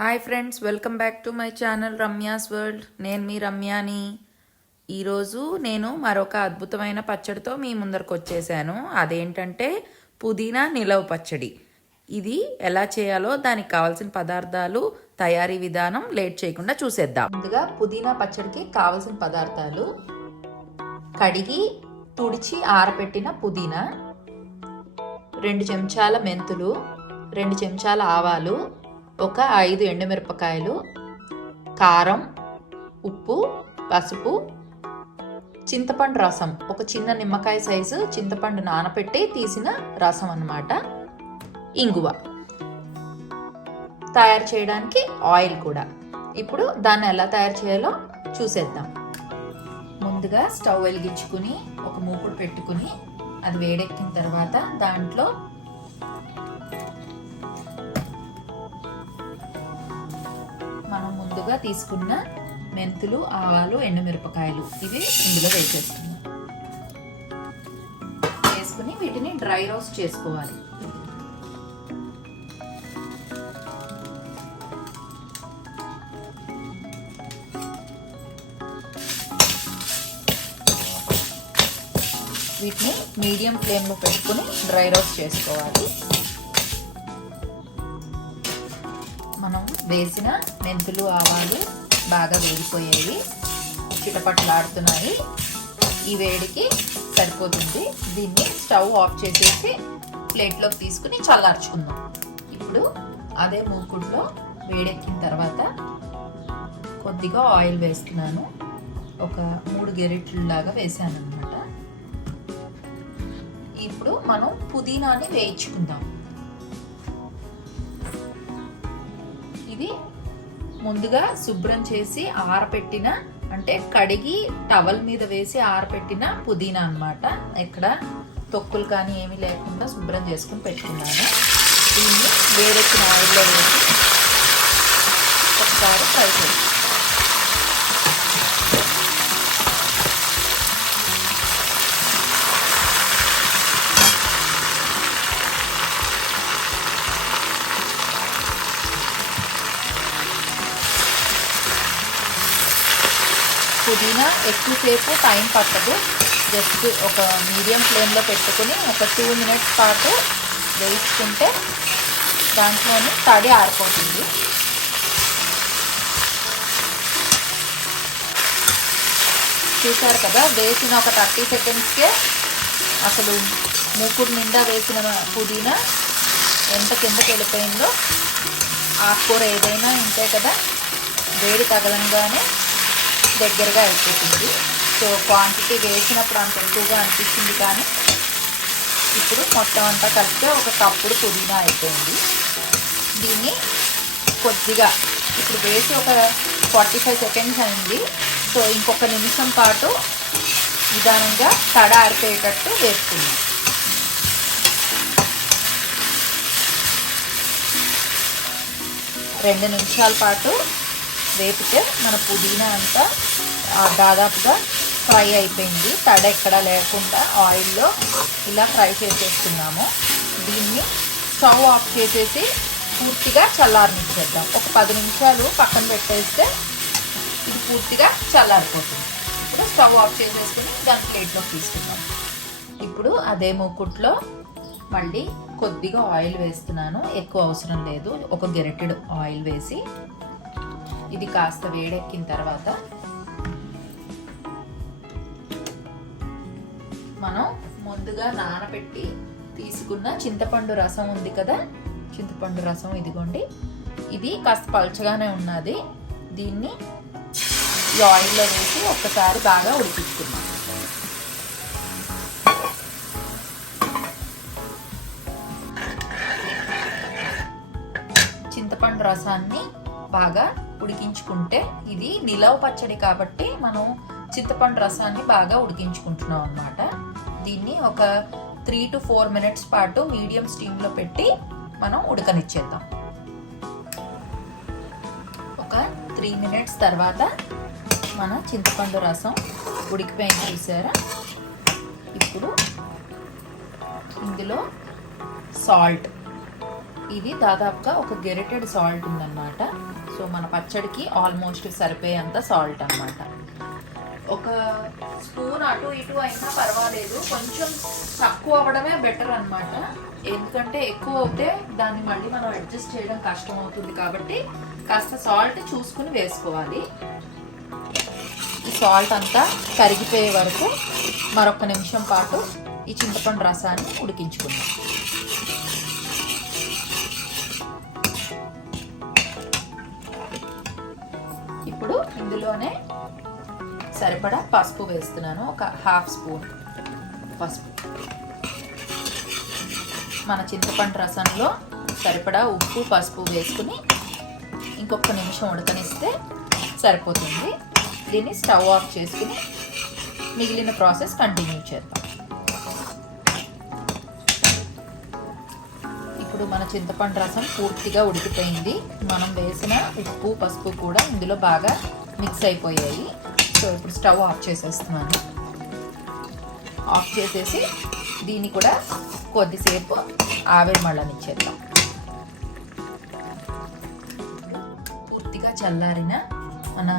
Hi friends, welcome back to my channel Ramya's world. నేను మీ రమ్యాని. ఈరోజు నేను మరొక అద్భుతమైన పచ్చడితో మీ ముందరకు వచ్చేసాను. అదేంటంటే పుదీనా నిలవ పచ్చడి. ఇది ఎలా చేయాలో, దానికి కావాల్సిన పదార్థాలు, తయారీ విధానం లేట్ చేయకుండా చూసేద్దాం. ముందుగా పుదీనా పచ్చడికి కావాల్సిన పదార్థాలు: కడిగి తుడిచి ఆరబెట్టిన పుదీనా, 2 చెంచాల మెంతులు, 2 చెంచాల ఆవాలు, ఒక 5 ఎండుమిరపకాయలు, కారం, ఉప్పు, పసుపు, చింతపండు రసం, ఒక చిన్న నిమ్మకాయ సైజు చింతపండు నానబెట్టి తీసిన రసం అన్నమాట, ఇంగువ. తయారు చేయడానికి ఆయిల్ కూడా. ఇప్పుడు దాన్ని ఎలా తయారు చేయాలో చూసేద్దాం. ముందుగా స్టవ్ వెలిగించుకుని ఒక మూకుడు పెట్టుకుని అది వేడెక్కిన తర్వాత దాంట్లో మనం ముందుగా తీసుకున్న మెంతులు, ఆవాలు, ఎండుమిరపకాయలు ఇవి ఇందులో వేసేస్తున్నాం. వేసుకుని వీటిని డ్రై రోస్ట్ చేసుకోవాలి. వీటిని మీడియం ఫ్లేమ్లో పెట్టుకుని డ్రై రోస్ట్ చేసుకోవాలి. మనం వేసిన మెంతులు, ఆవాలు బాగా వేడిపోయేవి, చిటపట్లాడుతున్నాయి. ఈ వేడికి సరిపోతుంది. దీన్ని స్టవ్ ఆఫ్ చేసేసి ప్లేట్లోకి తీసుకుని చల్లార్చుకుందాం. ఇప్పుడు అదే మూకుడులో వేడెక్కిన తర్వాత కొద్దిగా ఆయిల్ వేస్తున్నాను. ఒక 3 గెరిట్లలాగా వేసాను అన్నమాట. ఇప్పుడు మనం పుదీనాని వేయించుకుందాం. ఇది ముందుగా శుభ్రం చేసి ఆరబెట్టిన, అంటే కడిగి టవల్ మీద వేసి ఆరబెట్టిన పుదీనా అన్నమాట. ఇక్కడ తొక్కులు కానీ ఏమీ లేకుండా శుభ్రం చేసుకుని పెట్టుకున్నాను. దీన్ని వేడెక్కిన ఆయిల్లో వేసి ఒకసారి ఫ్రై చేస్తాను. పుదీనా ఎక్కువసేపు టైం పట్టదు. జస్ట్ ఒక మీడియం ఫ్లేమ్లో పెట్టుకుని ఒక 2 మినిట్స్ పాటు వేయించుకుంటే దాంట్లోని తడి ఆరిపోతుంది. చూసారు కదా, వేసిన ఒక 30 సెకండ్స్కే అసలు మూకుడు నిండా వేసిన పుదీనా ఎంత కిందకి వెళ్ళిపోయిందో. ఆకుకూర ఏదైనా ఇంతే కదా, వేడి తగలంగానే దగ్గరగా అయిపోతుంది. సో క్వాంటిటీ వేసినప్పుడు అంత ఎక్కువగా అనిపించింది, కానీ ఇప్పుడు మొత్తం అంతా కలిపితే ఒక కప్పుడు పుదీనా అయిపోయింది. దీన్ని కొద్దిగా ఇప్పుడు వేసి ఒక 45 సెకండ్స్ అయింది. సో ఇంకొక నిమిషం పాటు నిదానంగా తడ ఆరిపోయేటట్టు వేసుకుందాం. రెండు నిమిషాల పాటు వేపితే మన పుదీనా అంతా దాదాపుగా ఫ్రై అయిపోయింది. తడ ఎక్కడా లేకుండా ఆయిల్లో ఇలా ఫ్రై చేసేస్తున్నాము. దీన్ని స్టవ్ ఆఫ్ చేసేసి పూర్తిగా చల్లారనిచ్చేద్దాం. ఒక 10 నిమిషాలు పక్కన పెట్టేస్తే ఇది పూర్తిగా చల్లారిపోతుంది. ఇప్పుడు స్టవ్ ఆఫ్ చేసేసుకుని దాని ప్లేట్లోకి తీసుకుందాం. ఇప్పుడు అదే మూకుట్లో మళ్ళీ కొద్దిగా ఆయిల్ వేస్తున్నాను. ఎక్కువ అవసరం లేదు, ఒక గెరిటెడు ఆయిల్ వేసి ఇది కాస్త వేడెక్కిన తర్వాత మనం ముందుగా నానబెట్టి తీసుకున్న చింతపండు రసం ఉంది కదా, చింతపండు రసం ఇదిగోండి. ఇది కాస్త పల్చగానే ఉన్నది. దీన్ని ఈ ఆయిల్లో వేసి ఒక్కసారి బాగా ఉడికించుకున్నాం. చింతపండు రసాన్ని బాగా ఉడికించుకుంటే, ఇది నిలవ పచ్చడి కాబట్టి మనం చింతపండు రసాన్ని బాగా ఉడికించుకుంటున్నాం అన్నమాట. దీన్ని ఒక 3 to 4 మినిట్స్ పాటు మీడియం స్టీమ్లో పెట్టి మనం ఉడకనిచ్చేద్దాం. ఒక 3 మినిట్స్ తర్వాత మన చింతపండు రసం ఉడికిపోయింది చూసారా. ఇప్పుడు ఇందులో సాల్ట్, ఇది దాదాపుగా ఒక గెరెటెడ్ సాల్ట్ ఉందన్నమాట. సో మన పచ్చడికి ఆల్మోస్ట్ సరిపోయేంత సాల్ట్ అన్నమాట. ఒక స్పూన్ అటు ఇటు అయినా పర్వాలేదు, కొంచెం తక్కువ అవ్వడమే బెటర్ అన్నమాట. ఎందుకంటే ఎక్కువ అవుతే దాన్ని మళ్ళీ మనం అడ్జస్ట్ చేయడం కష్టం అవుతుంది, కాబట్టి కాస్త సాల్ట్ చూసుకుని వేసుకోవాలి. ఈ సాల్ట్ అంతా కరిగిపోయే వరకు మరొక నిమిషం పాటు ఈ చింతపండు రసాన్ని ఉడికించుకుందాం. ఇప్పుడు ఇందులోనే సరిపడా పసుపు వేస్తున్నాను, ఒక హాఫ్ స్పూన్ పసుపు. మన చింతపండు రసంలో సరిపడా ఉప్పు పసుపు వేసుకుని ఇంకొక నిమిషం ఉడకనిస్తే సరిపోతుంది. దీన్ని స్టవ్ ఆఫ్ చేసుకుని మిగిలిన ప్రాసెస్ కంటిన్యూ చేద్దాం. ఇప్పుడు మన చింతపండు రసం పూర్తిగా ఉడికిపోయింది. మనం వేసిన ఉప్పు పసుపు కూడా ఇందులో బాగా మిక్స్ అయిపోయాయి. సో ఇప్పుడు స్టవ్ ఆఫ్ చేసేస్తున్నాను. ఆఫ్ చేసేసి దీన్ని కూడా కొద్దిసేపు ఆవిరి మళ్ళనిచ్చేద్దాం. పూర్తిగా చల్లారిన మన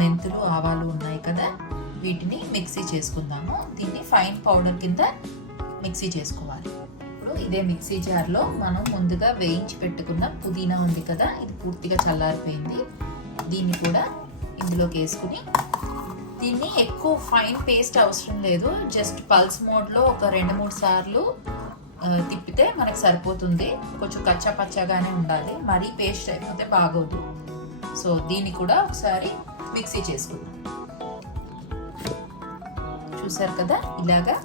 మెంతులు ఆవాలు ఉన్నాయి కదా, వీటిని మిక్సీ చేసుకుందాము. దీన్ని ఫైన్ పౌడర్ కింద మిక్సీ చేసుకోవాలి. ఇప్పుడు ఇదే మిక్సీ జార్లో మనం ముందుగా వేయించి పెట్టుకున్న పుదీనా ఉంది కదా, ఇది పూర్తిగా చల్లారిపోయింది. దీన్ని కూడా ఇందులోకి వేసుకుని, దీన్ని ఎక్కువ ఫైన్ పేస్ట్ అవసరం లేదు, జస్ట్ పల్స్ మోడ్లో ఒక 2-3 సార్లు తిప్పితే మనకు సరిపోతుంది. కొంచెం కచ్చా పచ్చాగానే ఉండాలి, మరీ పేస్ట్ అయిపోతే బాగోదు. సో దీన్ని కూడా ఒకసారి మిక్సీ చేసుకుందాం. చూసారు కదా, ఇలాగా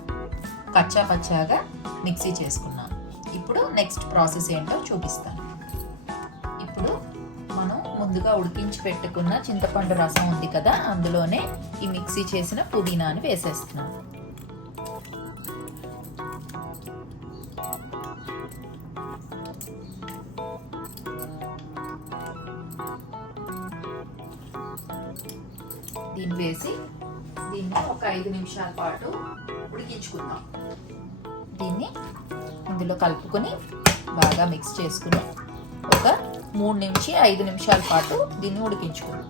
కచ్చా పచ్చాగా మిక్సీ చేసుకున్నాను. ఇప్పుడు నెక్స్ట్ ప్రాసెస్ ఏంటో చూపిస్తాను. ఇప్పుడు మనం ముందుగా ఉడికించి పెట్టుకున్న చింతపండు రసం ఉంది కదా, అందులోనే ఈ మిక్సీ చేసిన పుదీనాను వేసేస్తున్నాను. దీన్ని వేసి దీన్ని ఒక 5 నిమిషాల పాటు ఉడికించుకుందాం. దీన్ని ఇందులో కలుపుకొని బాగా మిక్స్ చేసుకుని ఒక 3 నుంచి 5 నిమిషాల పాటు దీన్ని ఉడికించుకుందాం.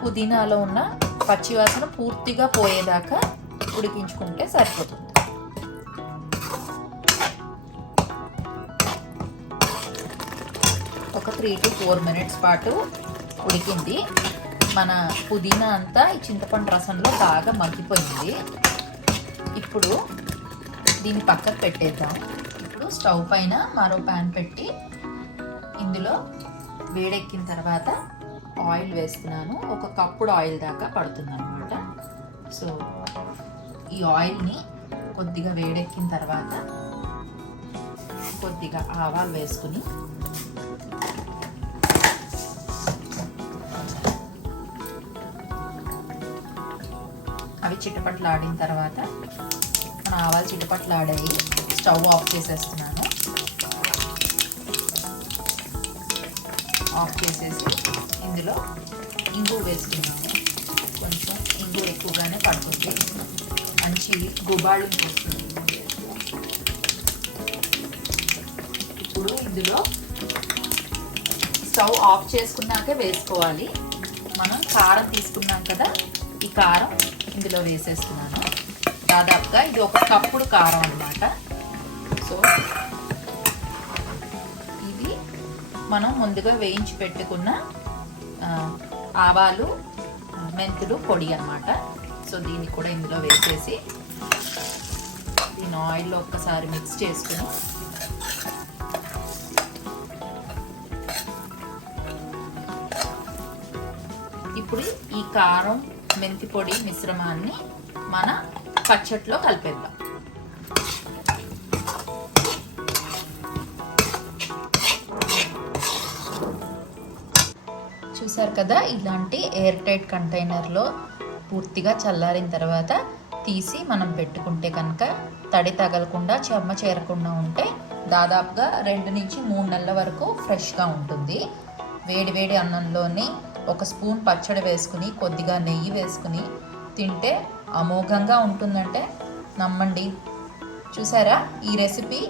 పుదీనాలో ఉన్న పచ్చివాసన పూర్తిగా పోయేదాకా ఉడికించుకుంటే సరిపోతుంది. ఒక 3 to 4 మినిట్స్ పాటు ఉడికింది. మన పుదీనా అంతా ఈ చింతపండు రసంలో బాగా మగ్గిపోయింది. ఇప్పుడు దీన్ని పక్కకు పెట్టేద్దాం. ఇప్పుడు స్టవ్ పైన మరో ప్యాన్ పెట్టి ఇందులో వేడెక్కిన తర్వాత ఆయిల్ వేస్తున్నాను. ఒక కప్పుడు ఆయిల్ దాకా పడుతుంది అనమాట. సో ఈ ఆయిల్ని కొద్దిగా వేడెక్కిన తర్వాత కొద్దిగా ఆవాలు వేసుకుని, అవి చిటపట్లాడిన తర్వాత, మన ఆవాలు చిటపట్లాడాయి, స్టవ్ ఆఫ్ చేసేస్తున్నాను. ఆఫ్ చేసేసి ఇందులో ఇంగు వేసుకున్నాను. కొంచెం ఇంగు ఎక్కువగానే పడుతుంది, మంచి గుబాళి వస్తుంది. ఇప్పుడు ఇందులో స్టవ్ ఆఫ్ చేసుకున్నాకే వేసుకోవాలి. మనం కారం తీసుకున్నాం కదా, ఈ కారం ఇందులో వేసేస్తున్నాను. దాదాపుగా ఇది 1 కప్పుడు కారం అన్నమాట. సో ఇది మనం ముందుగా వేయించి పెట్టుకున్న ఆవాలు మెంతులు పొడి అన్నమాట. సో దీన్ని కూడా ఇందులో వేసేసి దీన్ని ఆయిల్లో ఒక్కసారి మిక్స్ చేసుకుని ఇప్పుడు ఈ కారం మెంతి పొడి మిశ్రమాన్ని మన పచ్చట్లో కలిపేద్దాం. చూసారు కదా, ఇలాంటి ఎయిర్ టైట్ కంటైనర్లో పూర్తిగా చల్లారిన తర్వాత తీసి మనం పెట్టుకుంటే కనుక తడి తగలకుండా చెమ్మ చేరకుండా ఉంటే దాదాపుగా 2 నుంచి 3 నెలల వరకు ఫ్రెష్గా ఉంటుంది. వేడి వేడి అన్నంలోని 1 స్పూన్ పచ్చడి వేసుకుని కొద్దిగా నెయ్యి వేసుకుని తింటే అమోఘంగా ఉంటుందంటే నమ్మండి. చూసారా, ఈ రెసిపీ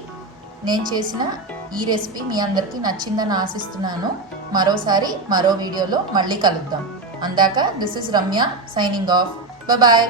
నేను చేసిన ఈ రెసిపీ మీ అందరికీ నచ్చిందని ఆశిస్తున్నాను. మరోసారి మరో వీడియోలో మళ్ళీ కలుద్దాం. అందాక this is Ramya signing off. Bye.